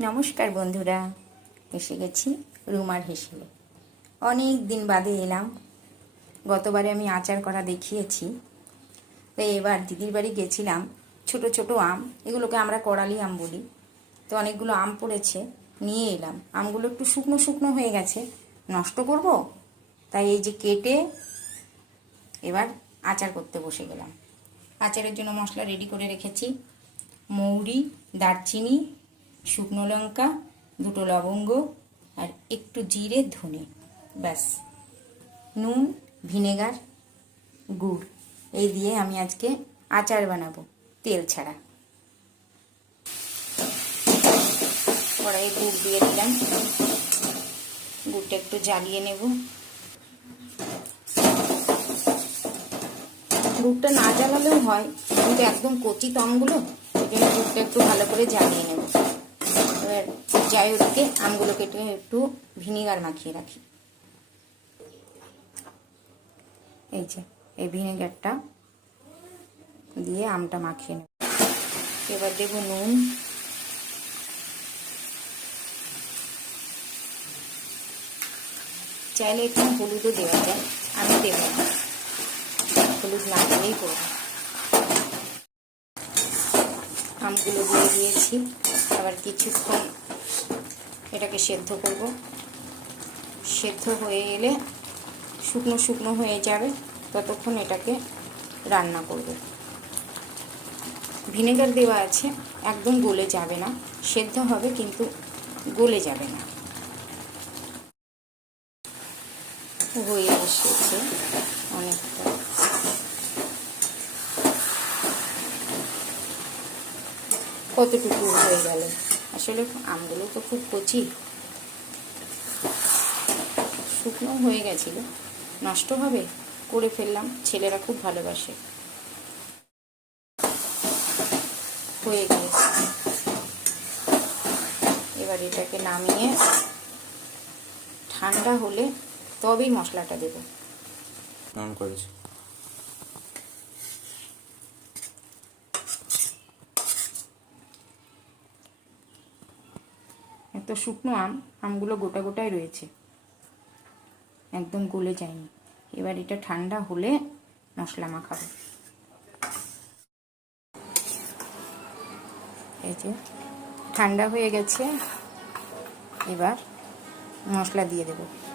নমস্কার বন্ধুরা, এসে গেছি রুমার হেসেলে। অনেক দিন বাদে এলাম, গতবারে আমি আচার করা দেখিয়েছি। তো এবার দিদির বাড়ি গেছিলাম, ছোট ছোট আম, এগুলোকে আমরা করালি আম বলি। তো অনেকগুলো আম পড়েছে, নিয়ে এলাম। আমগুলো একটু শুকনো শুকনো হয়ে গেছে, নষ্ট করব? তাই এই যে কেটে এবার আচার করতে বসে গেলাম। আচারের জন্য মশলা রেডি করে রেখেছি। মৌরি, দারচিনি শুকনো লঙ্কা, দুটো লবঙ্গ আর একটু জিরে, ধনে। ব্যাস। নুন, ভিনেগার, গুড়। এই দিয়ে আমি আজকে আচার বানাবো, তেল ছাড়া। কড়াইয়ে গুড় দিয়ে দিলাম। গুড়টা একটু জ্বালিয়ে নেব। গুড়টা না জ্বালালেও হয়, কিন্তু একদম কচি তো আমগুলো ওই গুড়টা একটু ভালো করে জ্বালিয়ে নেব। এবার যাই ওদিকে আমগুলো কেটে একটু ভিনিগার মাখিয়ে রাখি। এই যে, এই ভিনেগারটা দিয়ে আমটা মাখিয়ে নেব। এবার দেব নুন। চাইলে একটু হলুদও দেওয়া যায়, আমি দেবো না। হলুদ না দিলেই করব। আমগুলো দিয়ে দিয়েছি। আবার কিছুক্ষণ এটাকে সেদ্ধ করব। সেদ্ধ হয়ে এলে শুকনো শুকনো হয়ে যাবে, ততক্ষণ এটাকে রান্না করব। ভিনেগার দেওয়া আছে, একদম গলে যাবে না। সেদ্ধ হবে কিন্তু গলে যাবে না। হয়ে এসেছে অনেকটা। কতটুকু হয়ে গেল? আসলে আমগুলো তো খুব কচি। শুকনো হয়ে গেছিল। নষ্ট হবে? করে ফেললাম। ছেলেরা খুব ভালোবাসে। হয়ে গিয়েছে এবার এটাকে নামিয়ে ঠান্ডা হলে তবেই মশলাটা দেবো। করেছি। এত শুকনো আম, আমগুলো গোটা গোটাই রয়েছে। একদম গলে যায়নি। এবার এটা ঠান্ডা হলে মশলা মাখাবো। এই যে, ঠান্ডা হয়ে গেছে। এবার মশলা দিয়ে দেবো।